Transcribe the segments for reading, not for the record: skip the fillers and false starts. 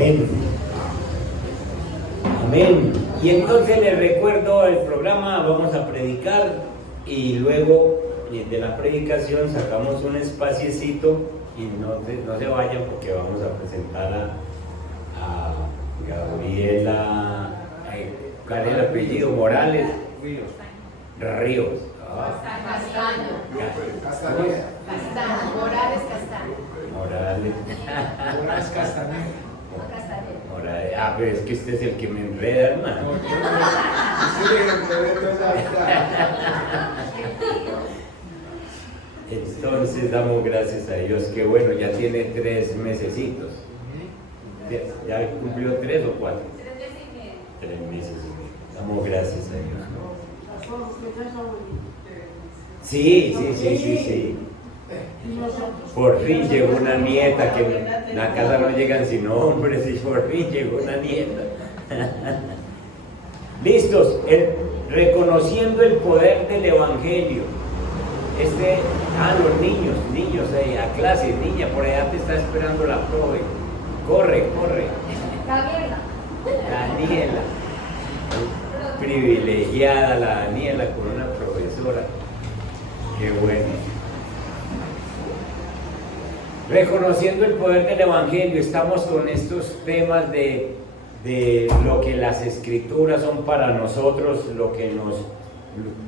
Amén. Amén. Y entonces les recuerdo el programa, vamos a predicar y luego de la predicación sacamos un espaciecito y no se vayan porque vamos a presentar a Gabriela, ¿cuál es el apellido? Morales. Ríos. Castaño. Morales Castaño. Morales Castaño. Pero es que usted es el que me enreda, hermano. Entonces damos gracias a Dios que bueno, ya tiene 3 mesecitos. ¿Ya cumplió 3 o 4? 3 meses y medio. Damos gracias a Dios. Sí. Por fin llegó una nieta, que en la casa no llegan sino hombres, y por fin llegó una nieta. Listos, reconociendo el poder del Evangelio. Los niños, a clase, niña, por allá te está esperando la profe. Corre. Daniela. Privilegiada la Daniela con una profesora. Qué bueno. Reconociendo el poder del Evangelio, estamos con estos temas de lo que las Escrituras son para nosotros,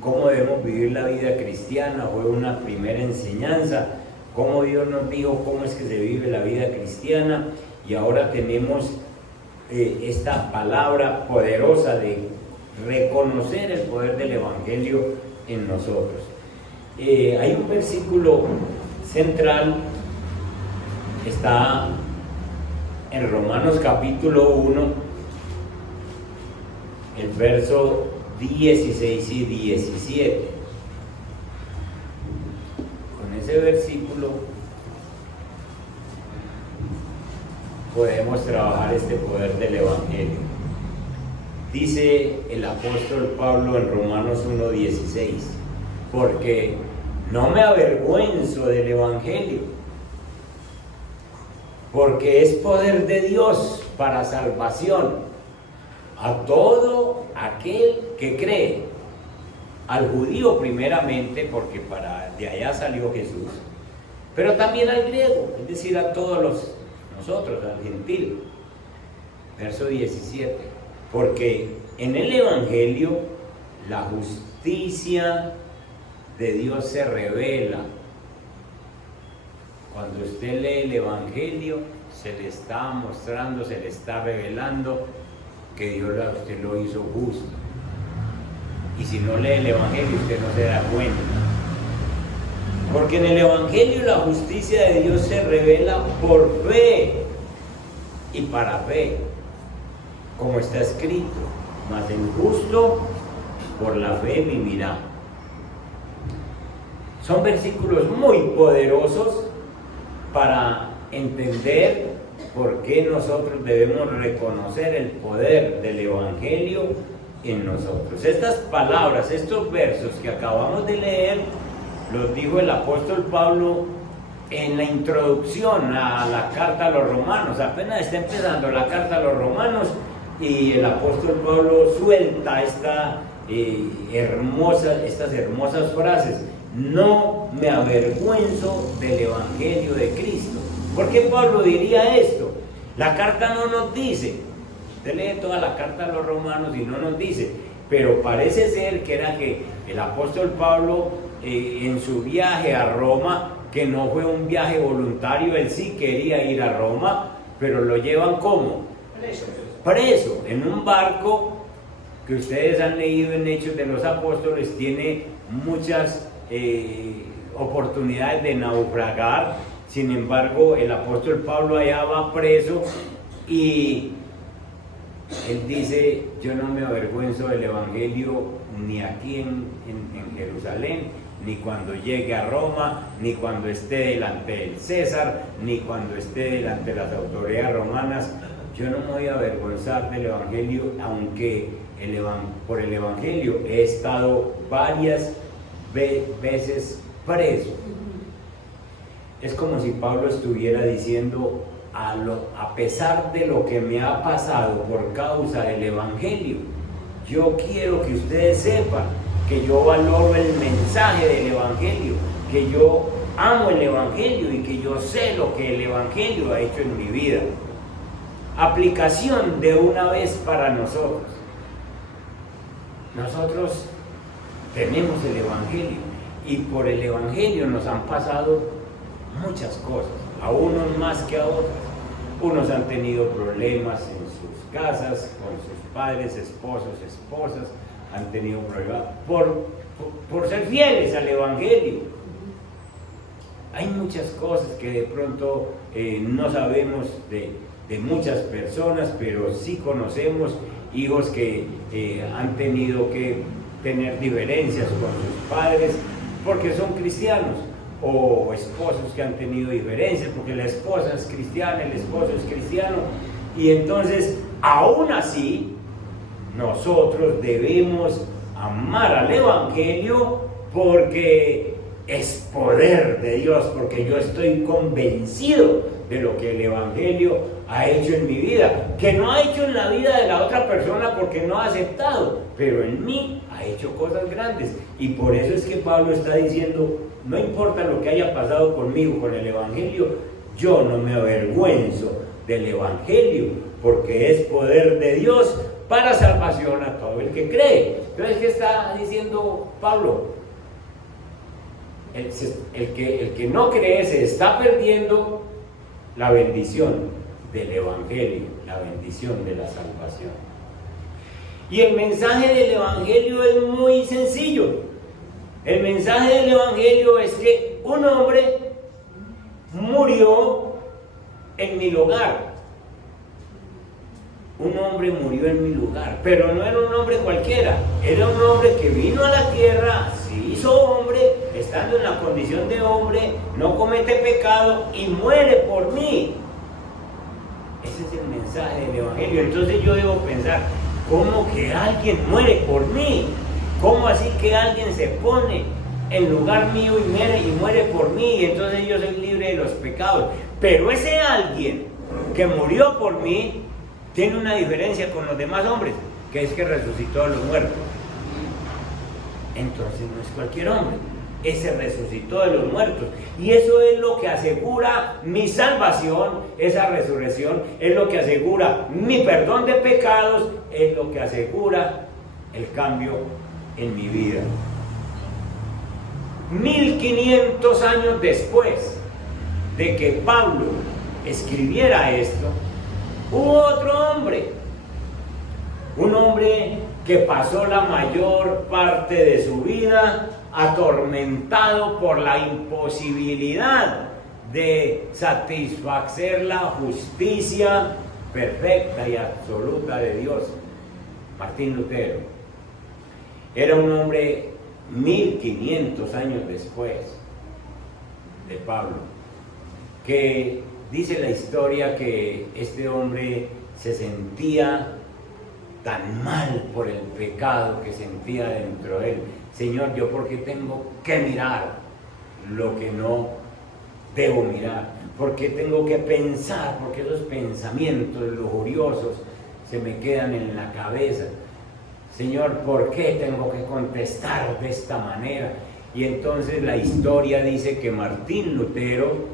cómo debemos vivir la vida cristiana. Fue una primera enseñanza, cómo Dios nos dijo cómo es que se vive la vida cristiana, y ahora tenemos esta palabra poderosa de reconocer el poder del Evangelio en nosotros. Hay un versículo central, está en Romanos capítulo 1, el verso 16 y 17. Con ese versículo podemos trabajar este poder del Evangelio. Dice el apóstol Pablo en Romanos 1:16, porque no me avergüenzo del Evangelio, porque es poder de Dios para salvación a todo aquel que cree, al judío primeramente, porque de allá salió Jesús, pero también al griego, es decir, a todos nosotros, al gentil. Verso 17, porque en el Evangelio la justicia de Dios se revela. Cuando usted lee el Evangelio, se le está mostrando, se le está revelando que Dios a usted lo hizo justo. Y si no lee el Evangelio, usted no se da cuenta. Porque en el Evangelio la justicia de Dios se revela por fe y para fe, como está escrito, mas el justo por la fe vivirá. Son versículos muy poderosos para entender por qué nosotros debemos reconocer el poder del Evangelio en nosotros. Estas palabras, estos versos que acabamos de leer, los dijo el apóstol Pablo en la introducción a la carta a los romanos. Apenas está empezando la carta a los romanos y el apóstol Pablo suelta estas hermosas frases. No me avergüenzo del Evangelio de Cristo. ¿Por qué Pablo diría esto? La carta no nos dice, usted lee toda la carta a los romanos y no nos dice, pero parece ser que era que el apóstol Pablo en su viaje a Roma, que no fue un viaje voluntario, él sí quería ir a Roma, pero lo llevan ¿cómo? Preso, en un barco que ustedes han leído en Hechos de los Apóstoles, tiene muchas oportunidades de naufragar. Sin embargo, el apóstol Pablo allá va preso y él dice: yo no me avergüenzo del Evangelio ni aquí en Jerusalén, ni cuando llegue a Roma, ni cuando esté delante del César, ni cuando esté delante de las autoridades romanas. Yo no me voy a avergonzar del Evangelio, aunque por el Evangelio he estado varias veces preso. Es como si Pablo estuviera diciendo: a pesar de lo que me ha pasado por causa del Evangelio, yo quiero que ustedes sepan que yo valoro el mensaje del Evangelio, que yo amo el Evangelio y que yo sé lo que el Evangelio ha hecho en mi vida. Aplicación de una vez para nosotros. Nosotros tenemos el Evangelio y por el Evangelio nos han pasado muchas cosas, a unos más que a otros. Unos han tenido problemas en sus casas, con sus padres, esposos, esposas, han tenido problemas por ser fieles al Evangelio. Hay muchas cosas que de pronto no sabemos de muchas personas, pero sí conocemos hijos que han tenido que tener diferencias con sus padres porque son cristianos, o esposos que han tenido diferencias porque la esposa es cristiana, el esposo es cristiano, y entonces aún así nosotros debemos amar al Evangelio porque es poder de Dios, porque yo estoy convencido de lo que el Evangelio ha hecho en mi vida, que no ha hecho en la vida de la otra persona porque no ha aceptado, pero en mí ha hecho cosas grandes. Y por eso es que Pablo está diciendo, no importa lo que haya pasado conmigo con el Evangelio, yo no me avergüenzo del Evangelio, porque es poder de Dios para salvación a todo el que cree. Entonces, ¿qué está diciendo Pablo? El que no cree se está perdiendo la bendición del Evangelio, la bendición de la salvación. Y el mensaje del Evangelio es muy sencillo. El mensaje del Evangelio es que un hombre murió en mi lugar. Un hombre murió en mi lugar, pero no era un hombre cualquiera, era un hombre que vino a la tierra, se hizo hombre, estando en la condición de hombre, no comete pecado y muere por mí. Ese es el mensaje del Evangelio. Entonces yo debo pensar, ¿cómo que alguien muere por mí? ¿Cómo así que alguien se pone en lugar mío y muere por mí? Y entonces yo soy libre de los pecados. Pero ese alguien que murió por mí tiene una diferencia con los demás hombres, que es que resucitó a los muertos. Entonces no es cualquier hombre, ese resucitó de los muertos, y eso es lo que asegura mi salvación. Esa resurrección es lo que asegura mi perdón de pecados, es lo que asegura el cambio en mi vida. 1500 años después de que Pablo escribiera esto, hubo otro hombre, un hombre que pasó la mayor parte de su vida atormentado por la imposibilidad de satisfacer la justicia perfecta y absoluta de Dios. Martín Lutero era un hombre 1500 años después de Pablo, que dice la historia que este hombre se sentía tan mal por el pecado que sentía dentro de él. Señor, ¿yo por qué tengo que mirar lo que no debo mirar? ¿Por qué tengo que pensar? Porque esos pensamientos lujuriosos se me quedan en la cabeza. Señor, ¿por qué tengo que contestar de esta manera? Y entonces la historia dice que Martín Lutero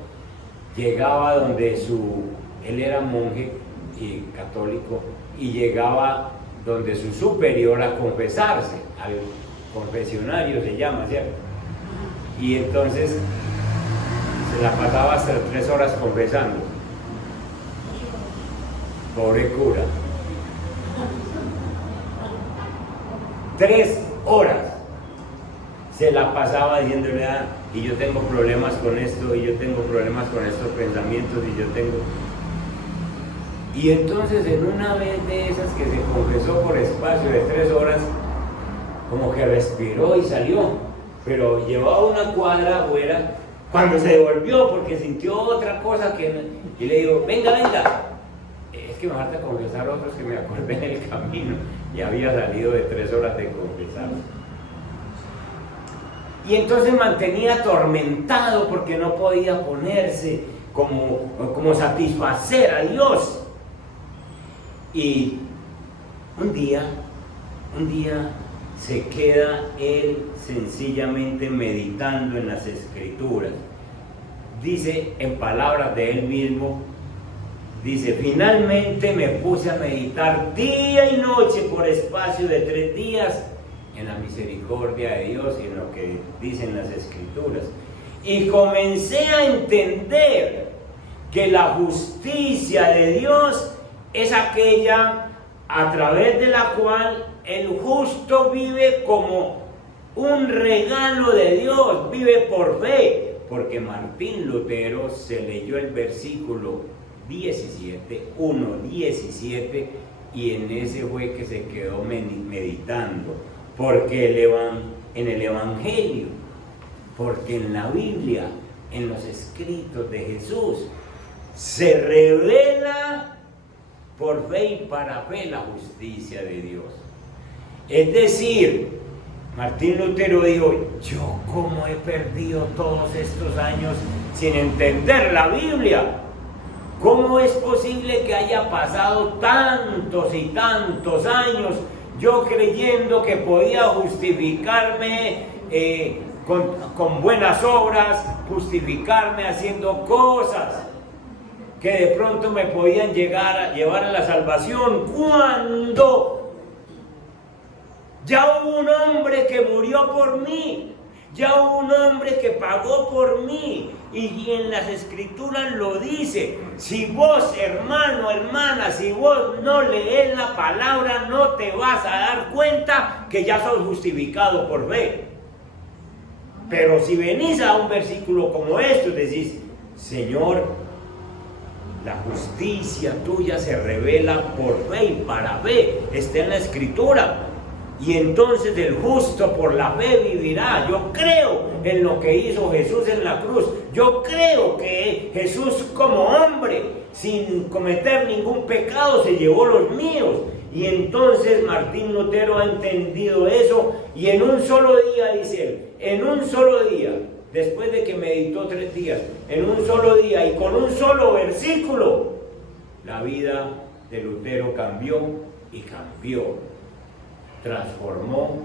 llegaba donde él era monje y católico, y llegaba donde su superior a confesarse, al confesionario se llama, ¿cierto? Y entonces se la pasaba hasta 3 horas confesando. Pobre cura. 3 horas se la pasaba diciéndole, y yo tengo problemas con esto, y yo tengo problemas con estos pensamientos, y yo tengo... Y entonces en una vez de esas que se confesó por espacio de 3 horas, como que respiró y salió, pero llevaba una cuadra afuera, cuando se devolvió porque sintió otra cosa y le digo, venga, es que me falta confesar otros que me acordé en el camino, y había salido de 3 horas de confesar. Y entonces mantenía atormentado porque no podía ponerse como satisfacer a Dios. Y un día se queda él sencillamente meditando en las Escrituras. Dice en palabras de él mismo, dice: finalmente me puse a meditar día y noche por espacio de 3 días en la misericordia de Dios y en lo que dicen las Escrituras. Y comencé a entender que la justicia de Dios es aquella a través de la cual el justo vive como un regalo de Dios, vive por fe. Porque Martín Lutero se leyó el versículo 1:17, y en ese fue que se quedó meditando. Porque en el Evangelio, porque en la Biblia, en los escritos de Jesús, se revela por fe y para fe la justicia de Dios. Es decir, Martín Lutero dijo: yo cómo he perdido todos estos años sin entender la Biblia. ¿Cómo es posible que haya pasado tantos y tantos años yo creyendo que podía justificarme con buenas obras, justificarme haciendo cosas que de pronto me podían llevar a la salvación, cuando ya hubo un hombre que murió por mí, ya hubo un hombre que pagó por mí? Y en las Escrituras lo dice: si vos, hermano, hermana, si vos no lees la palabra, no te vas a dar cuenta que ya sos justificado por fe. Pero si venís a un versículo como este, decís: Señor, la justicia tuya se revela por fe y para fe, está en la Escritura. Y entonces el justo por la fe vivirá. Yo creo en lo que hizo Jesús en la cruz. Yo creo que Jesús, como hombre, sin cometer ningún pecado, se llevó los míos. Y entonces Martín Lutero ha entendido eso, y en un solo día, dice él, en un solo día, después de que meditó 3 días, en un solo día y con un solo versículo, la vida de Lutero cambió y cambió. Transformó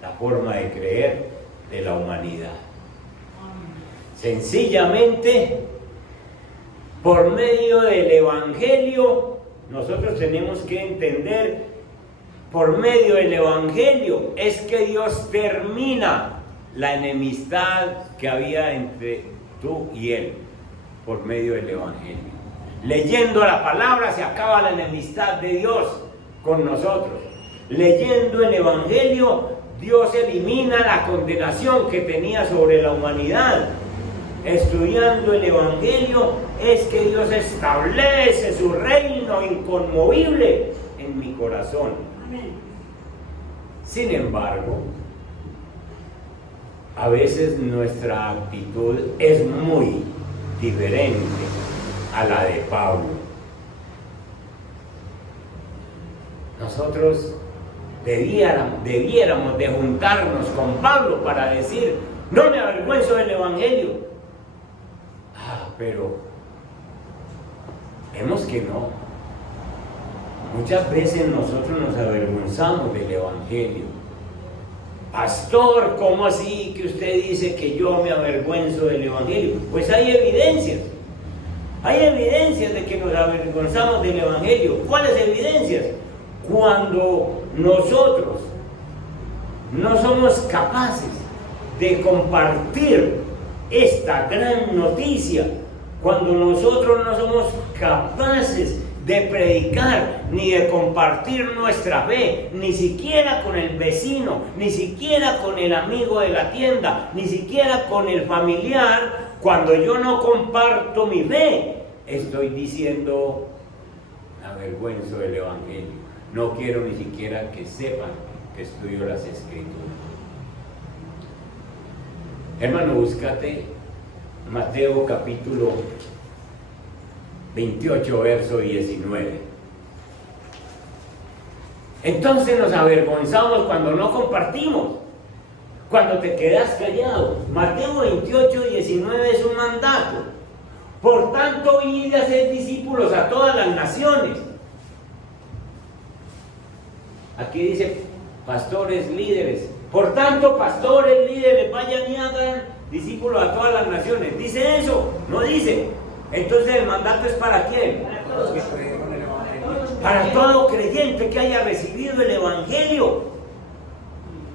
la forma de creer de la humanidad. Sencillamente, por medio del Evangelio, nosotros tenemos que entender, por medio del Evangelio, es que Dios termina la enemistad que había entre tú y Él, por medio del Evangelio. Leyendo la palabra se acaba la enemistad de Dios con nosotros. Leyendo el Evangelio, Dios elimina la condenación que tenía sobre la humanidad. Estudiando el Evangelio es que Dios establece su reino inconmovible en mi corazón. Sin embargo, a veces nuestra actitud es muy diferente a la de Pablo. Nosotros debiéramos de juntarnos con Pablo para decir: no me avergüenzo del Evangelio. Pero vemos que no. Muchas veces nosotros nos avergonzamos del Evangelio. Pastor, ¿cómo así que usted dice que yo me avergüenzo del Evangelio? Pues hay evidencias. Hay evidencias de que nos avergonzamos del Evangelio. ¿Cuáles evidencias? Cuando nosotros no somos capaces de compartir esta gran noticia, cuando nosotros no somos capaces de predicar ni de compartir nuestra fe, ni siquiera con el vecino, ni siquiera con el amigo de la tienda, ni siquiera con el familiar, cuando yo no comparto mi fe, estoy diciendo: me avergüenzo del Evangelio. No quiero ni siquiera que sepan que estudio las Escrituras. Hermano, búscate Mateo capítulo 28, verso 19. Entonces nos avergonzamos cuando no compartimos, cuando te quedas callado. Mateo 28, 19 es un mandato. Por tanto, id a ser discípulos a todas las naciones. Aquí dice pastores, líderes. Por tanto, pastores, líderes, vayan y hagan discípulos a todas las naciones. ¿Dice eso? No dice. Entonces el mandato es ¿para quién? Para todo creyente que haya recibido el Evangelio.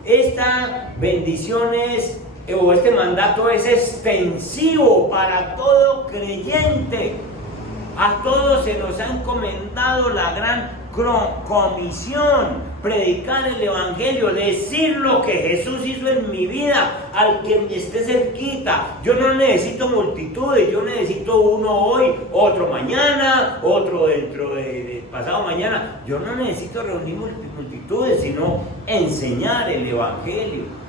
Esta bendición es, o este mandato es extensivo para todo creyente. A todos se nos ha encomendado la gran comisión: predicar el Evangelio, decir lo que Jesús hizo en mi vida al que esté cerquita. Yo no necesito multitudes, yo necesito uno hoy, otro mañana, otro dentro de pasado mañana. Yo no necesito reunir multitudes, sino enseñar el Evangelio.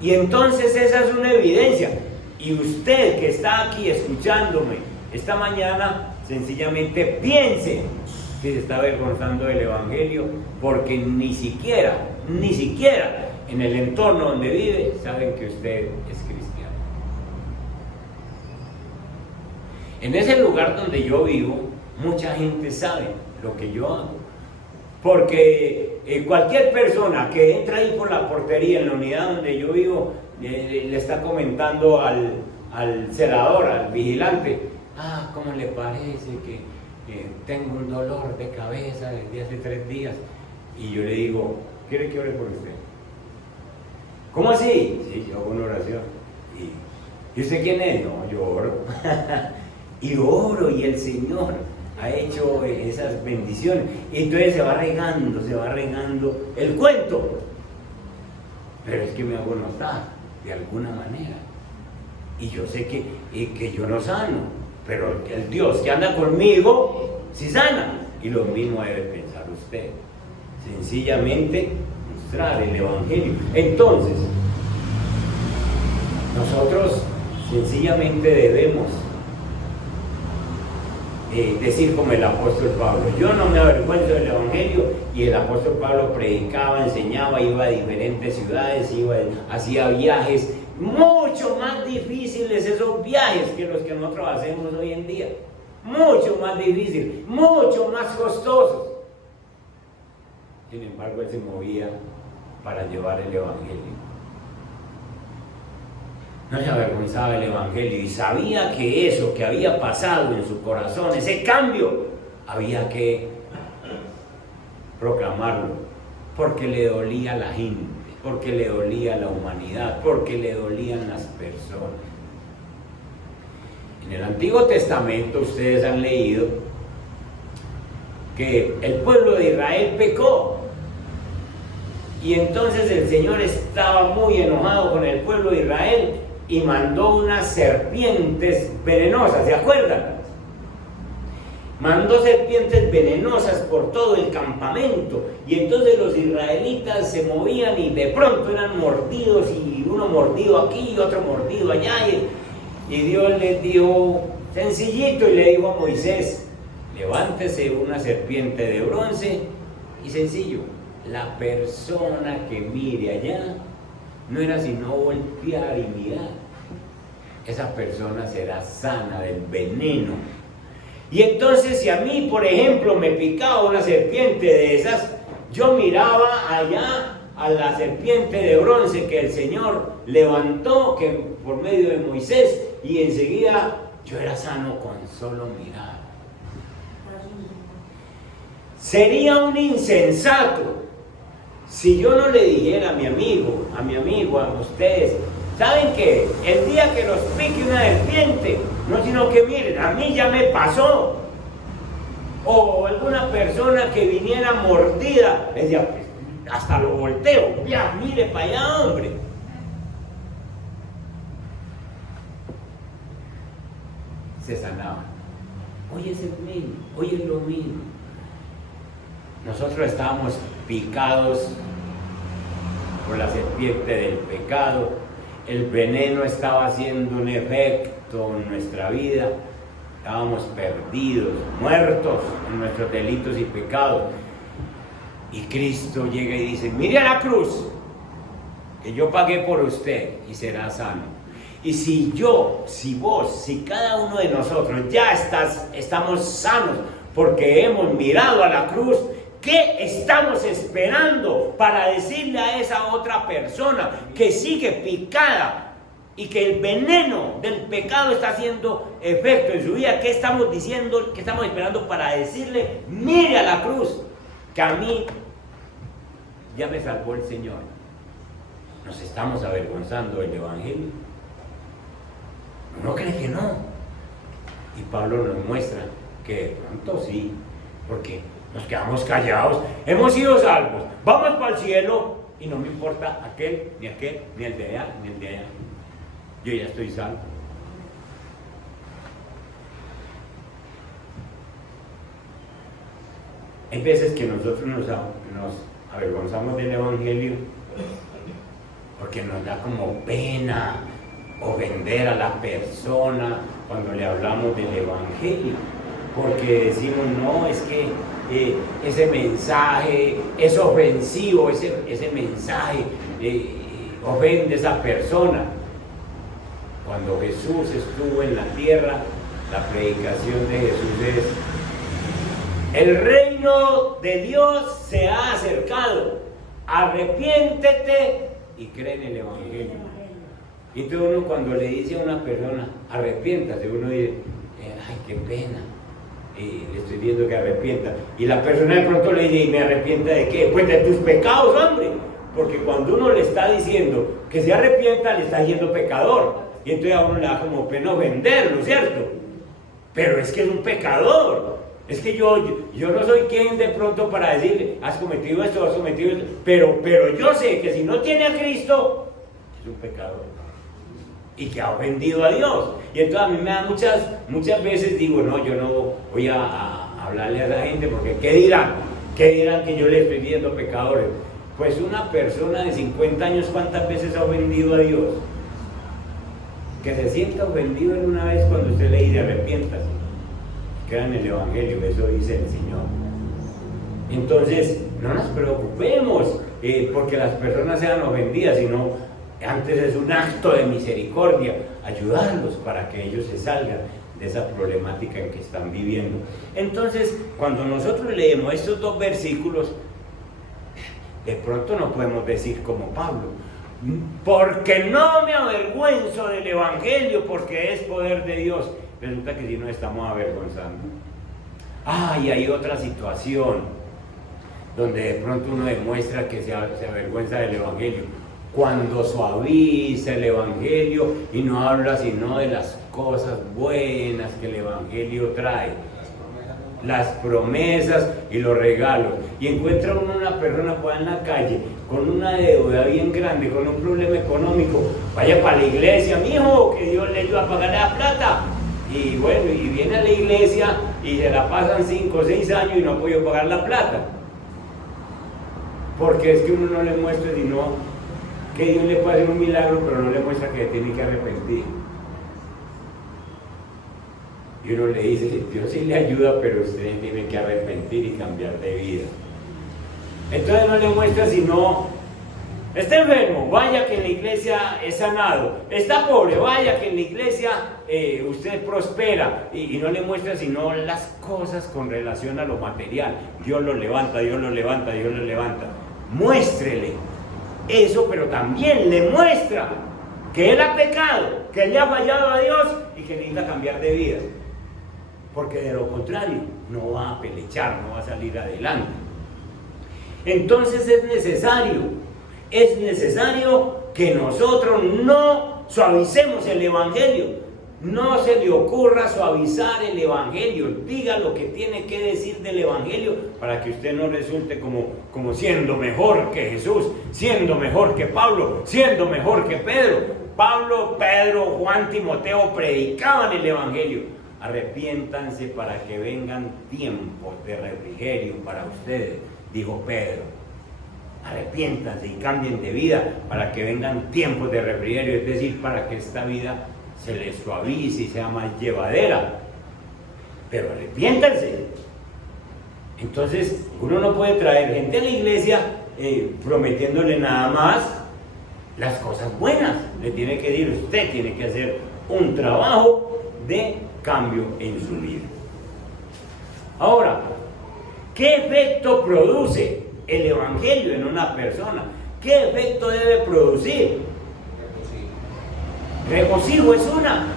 Y entonces esa es una evidencia. Y usted que está aquí escuchándome esta mañana, sencillamente piense que se está avergonzando del Evangelio, porque ni siquiera en el entorno donde vive saben que usted es cristiano. En ese lugar donde yo vivo, mucha gente sabe lo que yo hago, porque cualquier persona que entra ahí por la portería en la unidad donde yo vivo, le está comentando al celador, al vigilante: ¿cómo le parece que tengo un dolor de cabeza desde hace 3 días? Y yo le digo: ¿quiere que ore por usted? ¿Cómo así? Sí, yo hago una oración. ¿Y usted quién es? No, yo oro. Y oro, y el Señor ha hecho esas bendiciones. Y entonces se va regando el cuento. Pero es que me hago notar de alguna manera. Y yo sé que yo no sano, pero el Dios que anda conmigo sí sana. Y lo mismo debe pensar usted. Sencillamente mostrar el Evangelio. Entonces, nosotros sencillamente debemos decir como el apóstol Pablo: yo no me avergüenzo del Evangelio. Y el apóstol Pablo predicaba, enseñaba, iba a diferentes ciudades, hacía viajes mucho más difíciles, esos viajes, que los que nosotros hacemos hoy en día. Mucho más difíciles, mucho más costosos. Sin embargo, él se movía para llevar el Evangelio. No se avergonzaba del Evangelio y sabía que eso que había pasado en su corazón, ese cambio, había que proclamarlo, porque le dolía a la gente, porque le dolía a la humanidad, porque le dolían las personas. En el Antiguo Testamento ustedes han leído que el pueblo de Israel pecó, y entonces el Señor estaba muy enojado con el pueblo de Israel y mandó unas serpientes venenosas, ¿se acuerdan? Mandó serpientes venenosas por todo el campamento, y entonces los israelitas se movían y de pronto eran mordidos, y uno mordido aquí y otro mordido allá, y Dios les dijo sencillito y le dijo a Moisés: levántese una serpiente de bronce, y sencillo, la persona que mire allá no era sino voltear y mirar, esa persona será sana del veneno. Y entonces, si a mí, por ejemplo, me picaba una serpiente de esas, yo miraba allá a la serpiente de bronce que el Señor levantó, que por medio de Moisés, y enseguida yo era sano con solo mirar. Sería un insensato si yo no le dijera a mi amigo, a ustedes: ¿saben qué? El día que nos pique una serpiente, no sino que miren, a mí ya me pasó. O alguna persona que viniera mordida, decía: hasta lo volteo, ya, mire para allá, hombre. Se sanaban. Hoy es el mismo, hoy es lo mismo. Nosotros estábamos picados por la serpiente del pecado. El veneno estaba haciendo un efecto en nuestra vida. Estábamos perdidos, muertos en nuestros delitos y pecados. Y Cristo llega y dice: mire a la cruz, que yo pagué por usted y será sano. Y si vos, si cada uno de nosotros ya estamos sanos porque hemos mirado a la cruz, ¿qué estamos esperando para decirle a esa otra persona que sigue picada y que el veneno del pecado está haciendo efecto en su vida? ¿Qué estamos diciendo? ¿Qué estamos esperando para decirle, mire a la cruz, que a mí ya me salvó el Señor? Nos estamos avergonzando del Evangelio. ¿No cree que no? Y Pablo nos muestra que de pronto sí, porque nos quedamos callados, hemos sido salvos, vamos para el cielo y no me importa aquel, ni el de allá, ni el de allá. Yo ya estoy salvo. Hay veces que nosotros nos avergonzamos del Evangelio porque nos da como pena ofender a la persona cuando le hablamos del Evangelio, porque decimos, no, es que ese mensaje es ofensivo, ese mensaje ofende a esa persona. Cuando Jesús estuvo en la tierra, la predicación de Jesús es: el reino de Dios se ha acercado, arrepiéntete y cree en el Evangelio. Y todo uno, cuando le dice a una persona, arrepiéntase, uno dice, ay, qué pena, le estoy viendo que arrepienta. Y la persona de pronto le dice, ¿y me arrepienta de qué? Pues de tus pecados, hombre. Porque cuando uno le está diciendo que se arrepienta, le está diciendo pecador. Y entonces a uno le da como pena ofenderlo, ¿cierto? Pero es que es un pecador. Es que yo no soy quien de pronto para decirle, has cometido esto, pero yo sé que si no tiene a Cristo, es un pecador. Y que ha ofendido a Dios. Y entonces a mí me da muchas veces digo, no, yo no voy a hablarle a la gente, porque ¿qué dirán? ¿Qué dirán que yo le estoy viendo pecadores? Pues una persona de 50 años, ¿cuántas veces ha ofendido a Dios? Que se sienta ofendido en una vez cuando usted le dice arrepiéntase. Queda en el Evangelio, eso dice el Señor. Entonces, no nos preocupemos porque las personas sean ofendidas, sino antes es un acto de misericordia, ayudarlos para que ellos se salgan de esa problemática en que están viviendo. Entonces, cuando nosotros leemos estos dos versículos, de pronto no podemos decir como Pablo, porque no me avergüenzo del Evangelio, porque es poder de Dios. Resulta que sí nos estamos avergonzando. Y hay otra situación donde de pronto uno demuestra que se avergüenza del Evangelio. Cuando suaviza el Evangelio y no habla sino de las cosas buenas que el Evangelio trae, las promesas y los regalos, y encuentra uno una persona pues en la calle con una deuda bien grande, con un problema económico, vaya para la iglesia, mijo, que Dios le ayuda a pagarle la plata. Y bueno, y viene a la iglesia y se la pasan 5 o 6 años y no ha podido pagar la plata, porque es que uno no le muestra sino que Dios le puede hacer un milagro, pero no le muestra que tiene que arrepentir. Y uno le dice, Dios sí le ayuda, pero usted tiene que arrepentir y cambiar de vida. Entonces no le muestra sino, está enfermo, vaya que en la iglesia es sanado, está pobre, vaya que en la iglesia usted prospera, y no le muestra sino las cosas con relación a lo material. Dios lo levanta, Dios lo levanta, Dios lo levanta. Muéstrele eso, pero también le muestra que él ha pecado, que él le ha fallado a Dios y que necesita cambiar de vida, porque de lo contrario no va a pelechar, no va a salir adelante. Entonces es necesario que nosotros no suavicemos el Evangelio. No se le ocurra suavizar el Evangelio. Diga lo que tiene que decir del Evangelio para que usted no resulte como siendo mejor que Jesús, siendo mejor que Pablo, siendo mejor que Pedro. Pablo, Pedro, Juan, Timoteo predicaban el Evangelio. Arrepiéntanse para que vengan tiempos de refrigerio para ustedes, dijo Pedro. Arrepiéntanse y cambien de vida para que vengan tiempos de refrigerio, es decir, para que esta vida se les suavice y sea más llevadera. Pero arrepiéntanse. Entonces uno no puede traer gente a la iglesia prometiéndole nada más las cosas buenas. Le tiene que decir, usted tiene que hacer un trabajo de cambio en su vida. Ahora, ¿qué efecto produce el Evangelio en una persona? ¿Qué efecto debe producir? Regocijo es una.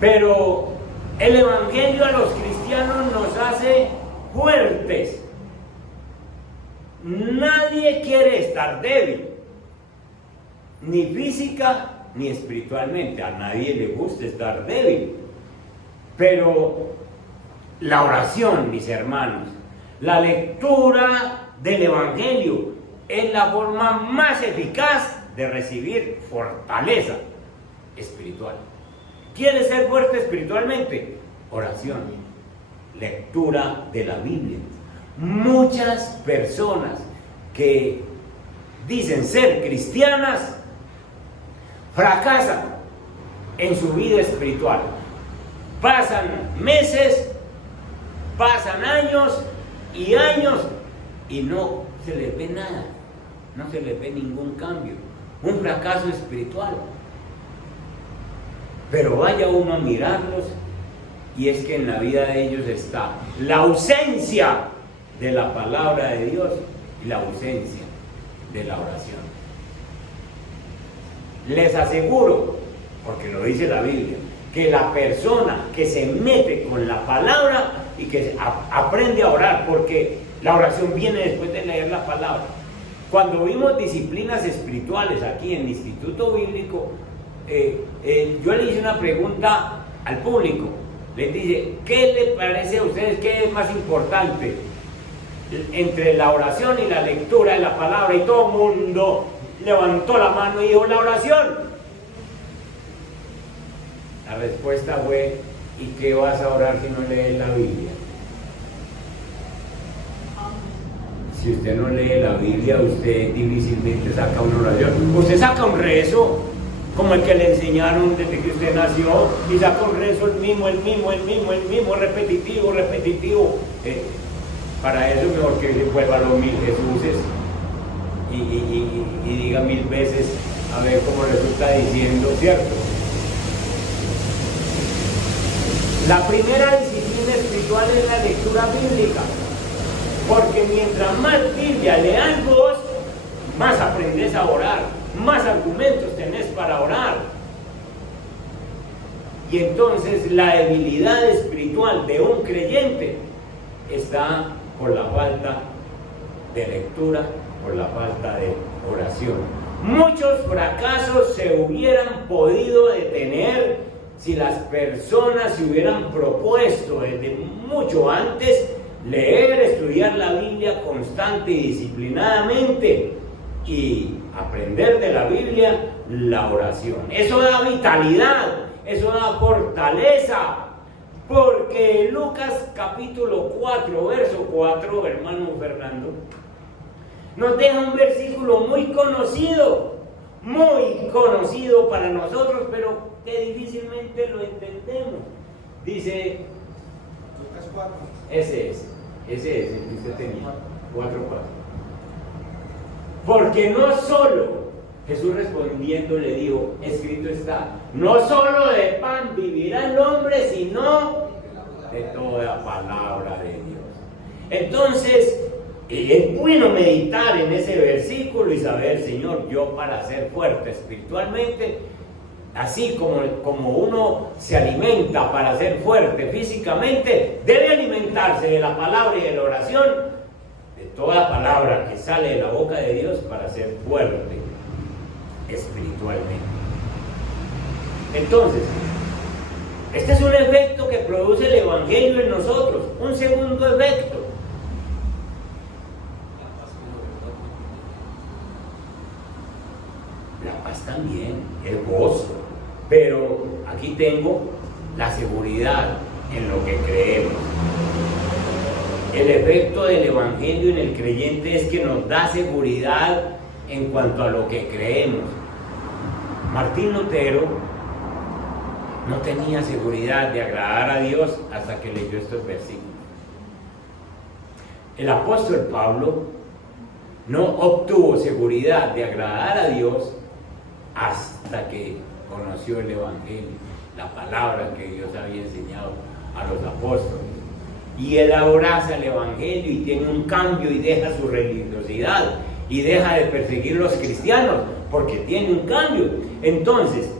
Pero el Evangelio a los cristianos nos hace fuertes. Nadie quiere estar débil, ni física ni espiritualmente. A nadie le gusta estar débil. Pero la oración, mis hermanos, la lectura del Evangelio es la forma más eficaz de recibir fortaleza espiritual. ¿Quieres ser fuerte espiritualmente? Oración, lectura de la Biblia. Muchas personas que dicen ser cristianas fracasan en su vida espiritual. Pasan meses, pasan años y no se les ve nada, no se les ve ningún cambio, un fracaso espiritual. Pero vaya uno a mirarlos y es que en la vida de ellos está la ausencia de la palabra de Dios y la ausencia de la oración. Les aseguro, porque lo dice la Biblia, que la persona que se mete con la palabra y que aprende a orar, porque la oración viene después de leer la palabra. Cuando vimos disciplinas espirituales aquí en el Instituto Bíblico, yo le hice una pregunta al público. Les dije, ¿qué le parece a ustedes que es más importante entre la oración y la lectura de la palabra? Y todo el mundo levantó la mano y dijo, la oración. La respuesta fue, ¿y qué vas a orar si no lees la Biblia? Si usted no lee la Biblia, usted difícilmente saca una oración. Usted saca un rezo, como el que le enseñaron desde que usted nació, y saca un rezo el mismo, repetitivo. Para eso mejor que se vuelva a los 1000 Jesuses y diga 1000 veces a ver cómo resulta diciendo, ¿cierto? La primera disciplina espiritual es la lectura bíblica, porque mientras más Biblia leas vos, más aprendes a orar, más argumentos tenés para orar. Y entonces la debilidad espiritual de un creyente está por la falta de lectura, por la falta de oración. Muchos fracasos se hubieran podido detener si las personas se hubieran propuesto desde mucho antes leer, estudiar la Biblia constante y disciplinadamente y aprender de la Biblia la oración. Eso da vitalidad, eso da fortaleza, porque Lucas capítulo 4, verso 4, hermano Fernando, nos deja un versículo muy conocido para nosotros, pero que difícilmente lo entendemos. Dice, Lucas 4. ese es el que usted tenía, 4:4. Porque no solo, Jesús respondiendo le dijo, escrito está, no solo de pan vivirá el hombre, sino de toda palabra de Dios. Entonces, es bueno meditar en ese versículo y saber, Señor, yo para ser fuerte espiritualmente, así como uno se alimenta para ser fuerte físicamente, debe alimentarse de la palabra y de la oración, de toda palabra que sale de la boca de Dios para ser fuerte espiritualmente. Entonces, este es un efecto que produce el Evangelio en nosotros. Un segundo efecto. La paz también, el gozo. Pero aquí tengo la seguridad en lo que creemos. El efecto del Evangelio en el creyente es que nos da seguridad en cuanto a lo que creemos. Martín Lutero no tenía seguridad de agradar a Dios hasta que leyó estos versículos. El apóstol Pablo no obtuvo seguridad de agradar a Dios hasta que conoció el Evangelio, la palabra que Dios había enseñado a los apóstoles. Y él abraza el Evangelio y tiene un cambio y deja su religiosidad y deja de perseguir a los cristianos porque tiene un cambio. Entonces,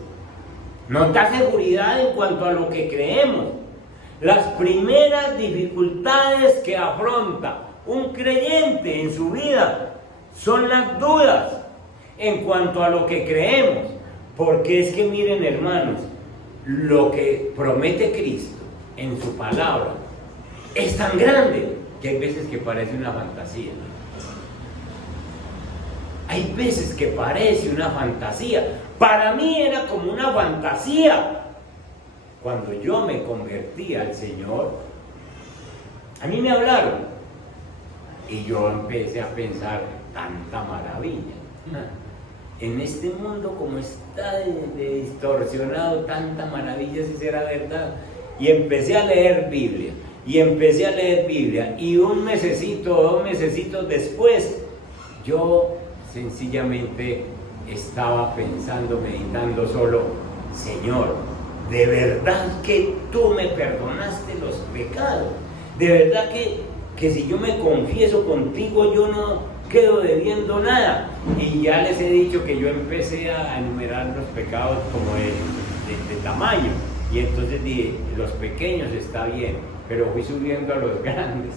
nos da seguridad en cuanto a lo que creemos. Las primeras dificultades que afronta un creyente en su vida son las dudas en cuanto a lo que creemos. Porque es que miren, hermanos, lo que promete Cristo en su palabra es tan grande que hay veces que parece una fantasía. Hay veces que parece una fantasía. Para mí era como una fantasía. Cuando yo me convertí al Señor, a mí me hablaron y yo empecé a pensar tanta maravilla. En este mundo como está de distorsionado, tanta maravilla, si será verdad. Y empecé a leer Biblia, y un mesecito, 2 mesecitos después, yo sencillamente estaba pensando, meditando solo: Señor, de verdad que tú me perdonaste los pecados, de verdad que si yo me confieso contigo, yo no quedo debiendo nada. Y ya les he dicho que yo empecé a enumerar los pecados como de tamaño, y entonces dije: los pequeños está bien, pero fui subiendo a los grandes,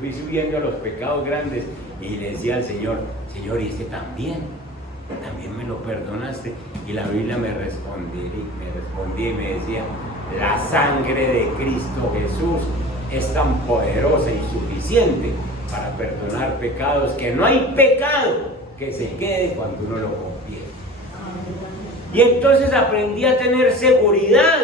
fui subiendo a los pecados grandes, y le decía al Señor: Señor, ¿y este también me lo perdonaste? Y la Biblia me respondía y me decía: la sangre de Cristo Jesús es tan poderosa y suficiente para perdonar pecados, que no hay pecado que se quede cuando uno lo confiesa. Y entonces aprendí a tener seguridad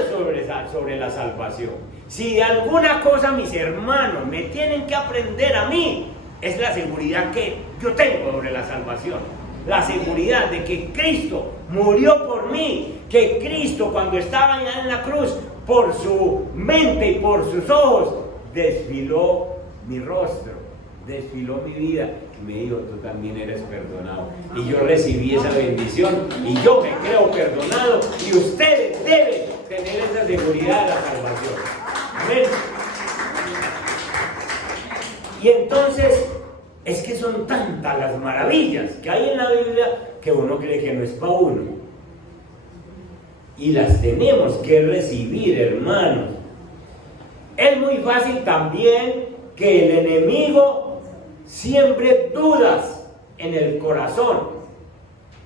sobre la salvación. Si de alguna cosa, mis hermanos, me tienen que aprender a mí, es la seguridad que yo tengo sobre la salvación. La seguridad de que Cristo murió por mí, que Cristo, cuando estaba allá en la cruz, por su mente y por sus ojos, desfiló mi rostro, desfiló mi vida y me dijo: tú también eres perdonado. Y yo recibí esa bendición y yo me creo perdonado, y ustedes deben tener esa seguridad de la salvación. Amén. Y entonces, es que son tantas las maravillas que hay en la Biblia que uno cree que no es para uno. Y las tenemos que recibir, hermanos. Es muy fácil también que el enemigo siembre dudas en el corazón.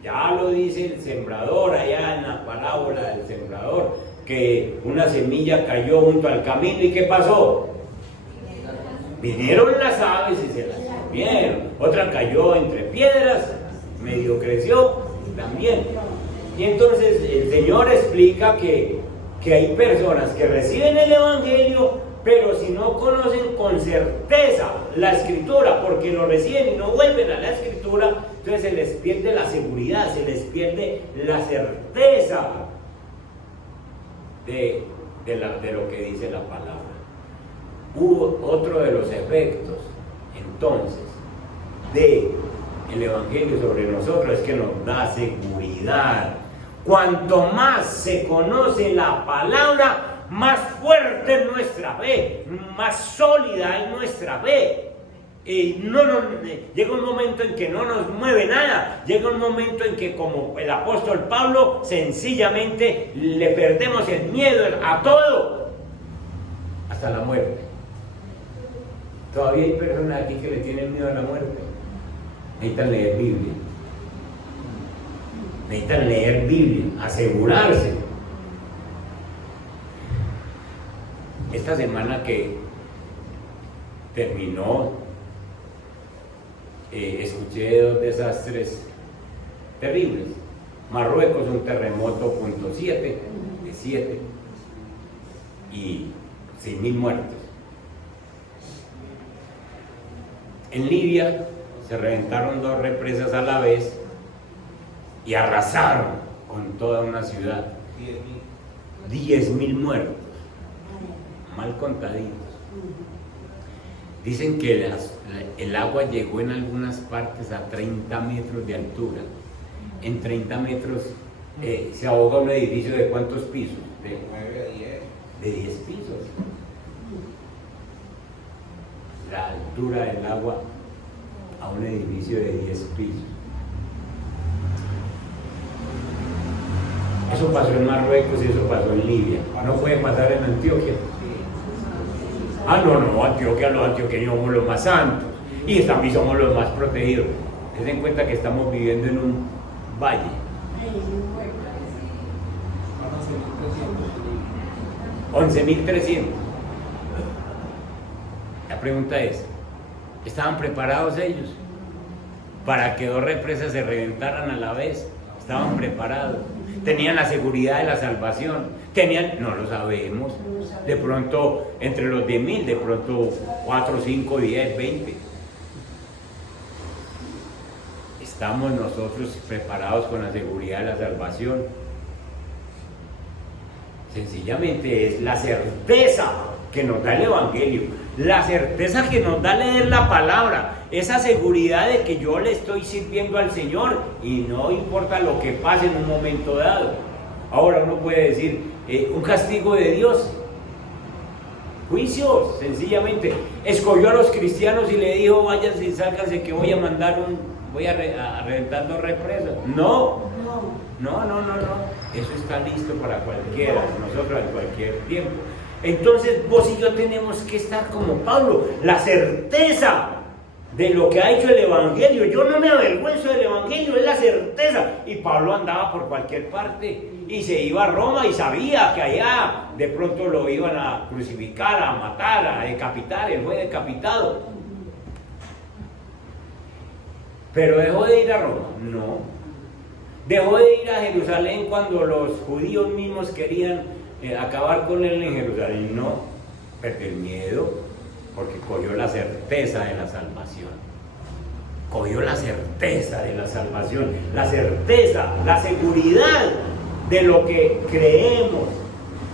Ya lo dice el sembrador allá en la parábola del sembrador, que una semilla cayó junto al camino, ¿y qué pasó? Vinieron las aves y se las comieron. Otra cayó entre piedras, medio creció también. Y entonces el Señor explica que hay personas que reciben el Evangelio, pero si no conocen con certeza la Escritura, porque lo reciben y no vuelven a la Escritura, entonces se les pierde la seguridad, se les pierde la certeza de lo que dice la palabra. Hubo otro de los efectos, entonces, del Evangelio sobre nosotros, es que nos da seguridad. Cuanto más se conoce la palabra, más fuerte es nuestra fe, más sólida es nuestra fe. Llega un momento en que no nos mueve nada, llega un momento en que, como el apóstol Pablo, sencillamente le perdemos el miedo a todo, hasta la muerte. Todavía hay personas aquí que le tienen miedo a la muerte. Necesitan leer Biblia, asegurarse. Esta semana que terminó, escuché 2 desastres terribles. Marruecos, un terremoto .7 de 7 y 6.000 muertos. En Libia se reventaron 2 represas a la vez y arrasaron con toda una ciudad. 10.000 muertos, mal contaditos. Dicen que el agua llegó en algunas partes a 30 metros de altura. En 30 metros se ahoga un edificio de ¿cuántos pisos? De 9 a 10. De 10 pisos. La altura del agua a un edificio de 10 pisos. Eso pasó en Marruecos y eso pasó en Libia. No puede pasar en Antioquia. Ah, no, Antioquia, los antioqueños somos los más santos y también somos los más protegidos. Ten en cuenta que estamos viviendo en un valle. 11.300. La pregunta es, ¿estaban preparados ellos para que 2 represas se reventaran a la vez? ¿Estaban preparados? ¿Tenían la seguridad de la salvación? No lo sabemos. De pronto, entre los 10.000, de pronto 4, 5, 10, 20. ¿Estamos nosotros preparados con la seguridad de la salvación? Sencillamente es la certeza que nos da el Evangelio, la certeza que nos da leer la palabra, esa seguridad de que yo le estoy sirviendo al Señor y no importa lo que pase en un momento dado. Ahora uno puede decir, un castigo de Dios, juicio, sencillamente. Escogió a los cristianos y le dijo, váyanse y sálganse que voy a reventar 2 represas. No. Eso está listo para cualquiera, nosotros en cualquier tiempo. Entonces vos y yo tenemos que estar como Pablo, la certeza de lo que ha hecho el Evangelio. Yo no me avergüenzo del Evangelio, es la certeza. Y Pablo andaba por cualquier parte y se iba a Roma y sabía que allá de pronto lo iban a crucificar, a matar, a decapitar. Él fue decapitado. Pero dejó de ir a Roma, no. Dejó de ir a Jerusalén cuando los judíos mismos querían acabar con él en Jerusalén, no. Perdió el miedo porque cogió la certeza de la salvación. Cogió la certeza de la salvación, la certeza, la seguridad de lo que creemos.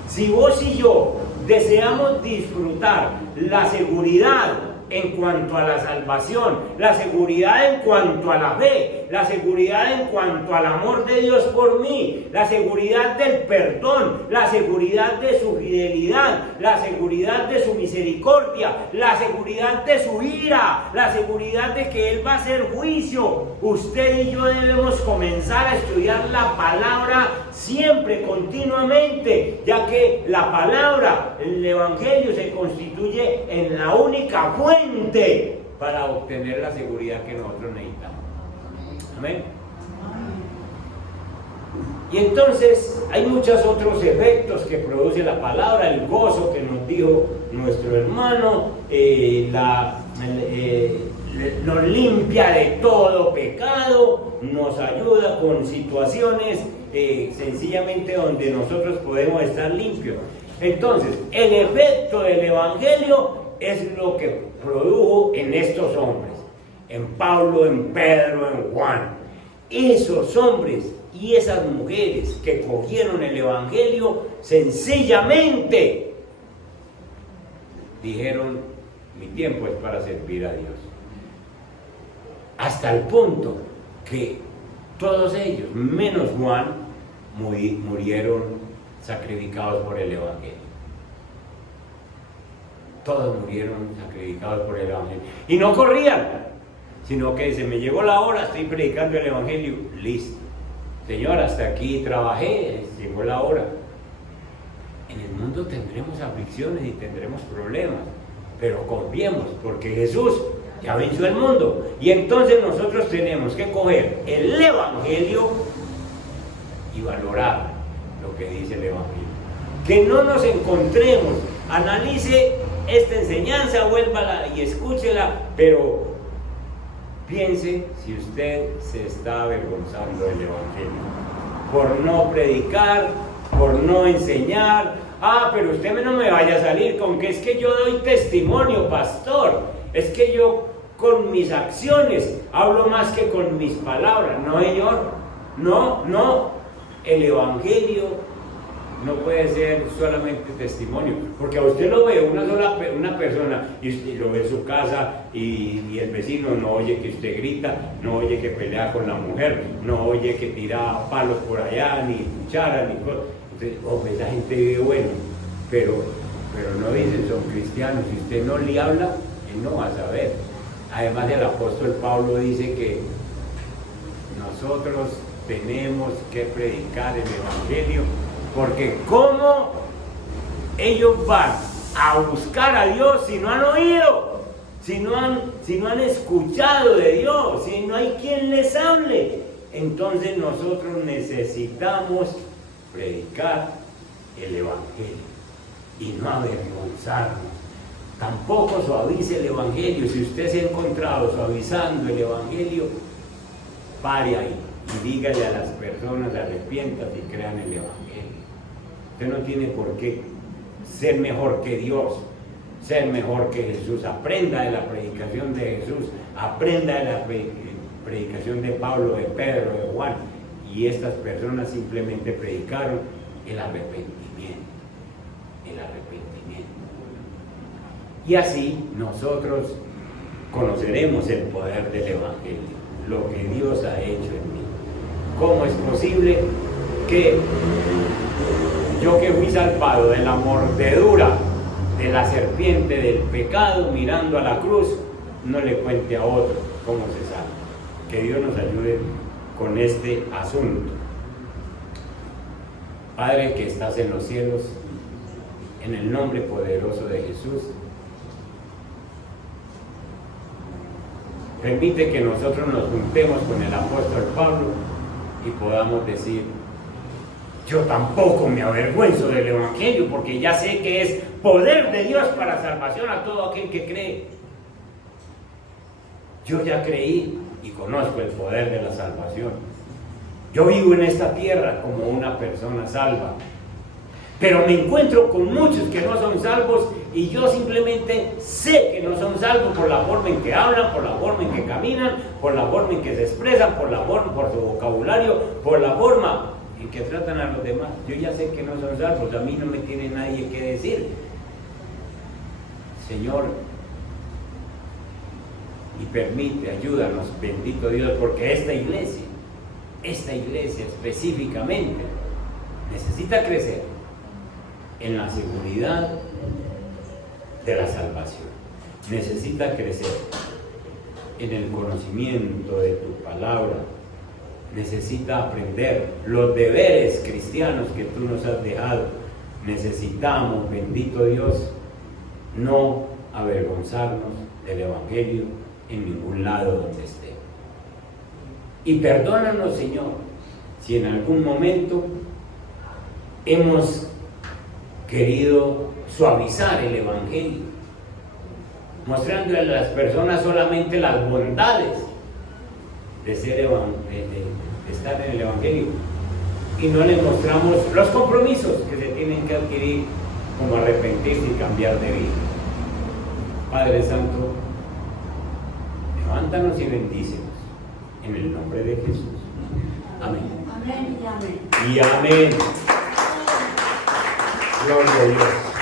Si vos y yo deseamos disfrutar la seguridad en cuanto a la salvación, la seguridad en cuanto a la fe, la seguridad en cuanto al amor de Dios por mí, la seguridad del perdón, la seguridad de su fidelidad, la seguridad de su misericordia, la seguridad de su ira, la seguridad de que Él va a hacer juicio. Usted y yo debemos comenzar a estudiar la palabra siempre, continuamente, ya que la palabra, el Evangelio se constituye en la única fuente para obtener la seguridad que nosotros necesitamos. Amén. Y entonces hay muchos otros efectos que produce la palabra, el gozo que nos dijo nuestro hermano, nos limpia de todo pecado, nos ayuda con situaciones sencillamente donde nosotros podemos estar limpios. Entonces, el efecto del Evangelio es lo que produjo en estos hombres, en Pablo, en Pedro, en Juan. Esos hombres y esas mujeres que cogieron el Evangelio, sencillamente dijeron, mi tiempo es para servir a Dios. Hasta el punto que todos ellos, menos Juan, murieron sacrificados por el Evangelio. Todos murieron sacrificados por el Evangelio. Y no corrían, sino que se me llegó la hora, estoy predicando el Evangelio, listo. Señor, hasta aquí trabajé, llegó la hora. En el mundo tendremos aflicciones y tendremos problemas, pero confiemos, porque Jesús ya venció el mundo. Y entonces nosotros tenemos que coger el Evangelio y valorar lo que dice el Evangelio. Que no nos encontremos, analice esta enseñanza, vuélvala y escúchela, pero piense si usted se está avergonzando del Evangelio por no predicar, por no enseñar. Pero usted no me vaya a salir con que es que yo doy testimonio, pastor, es que yo con mis acciones hablo más que con mis palabras. No, señor, no, el Evangelio no puede ser solamente testimonio, porque a usted lo ve una persona y lo ve en su casa y el vecino no oye que usted grita, no oye que pelea con la mujer, no oye que tira palos por allá, ni cuchara, ni cosas. Entonces, esa gente vive bueno, pero no dicen son cristianos. Si usted no le habla, él no va a saber. Además, el apóstol Pablo dice que nosotros tenemos que predicar el evangelio, porque ¿cómo ellos van a buscar a Dios si no han oído? Si no han escuchado de Dios, si no hay quien les hable. Entonces nosotros necesitamos predicar el evangelio y no avergonzarnos. Tampoco suavice el evangelio. Si usted se ha encontrado suavizando el evangelio, pare ahí y dígale a las personas: arrepiéntate y crean el evangelio. Usted no tiene por qué ser mejor que Dios, ser mejor que Jesús. Aprenda de la predicación de Jesús, aprenda de la predicación de Pablo, de Pedro, de Juan. Y estas personas simplemente predicaron el arrepentimiento, el arrepentimiento. Y así nosotros conoceremos el poder del evangelio, lo que Dios ha hecho en mí. ¿Cómo es posible que yo, que fui salvado de la mordedura de la serpiente del pecado, mirando a la cruz, no le cuente a otro cómo se salva? Que Dios nos ayude con este asunto. Padre que estás en los cielos, en el nombre poderoso de Jesús, permite que nosotros nos juntemos con el apóstol Pablo y podamos decir: yo tampoco me avergüenzo del evangelio, porque ya sé que es poder de Dios para salvación a todo aquel que cree. Yo ya creí y conozco el poder de la salvación. Yo vivo en esta tierra como una persona salva, pero me encuentro con muchos que no son salvos, y yo simplemente sé que no son salvos por la forma en que hablan, por la forma en que caminan, por la forma en que se expresan, por su vocabulario, por la forma en que tratan a los demás. Yo ya sé que no son salvos, a mí no me tiene nadie que decir. Señor, y permite, ayúdanos, bendito Dios, porque esta iglesia específicamente necesita crecer en la seguridad de la salvación, necesita crecer en el conocimiento de tu palabra, necesita aprender los deberes cristianos que tú nos has dejado. Necesitamos, bendito Dios, no avergonzarnos del evangelio en ningún lado donde estemos. Y perdónanos, Señor, si en algún momento hemos querido suavizar el evangelio, mostrándole a las personas solamente las bondades de estar en el evangelio, y no les mostramos los compromisos que se tienen que adquirir, como arrepentirse y cambiar de vida. Padre Santo, levántanos y bendícenos en el nombre de Jesús. Amén. Amén y amén. Y amén. Gloria a Dios.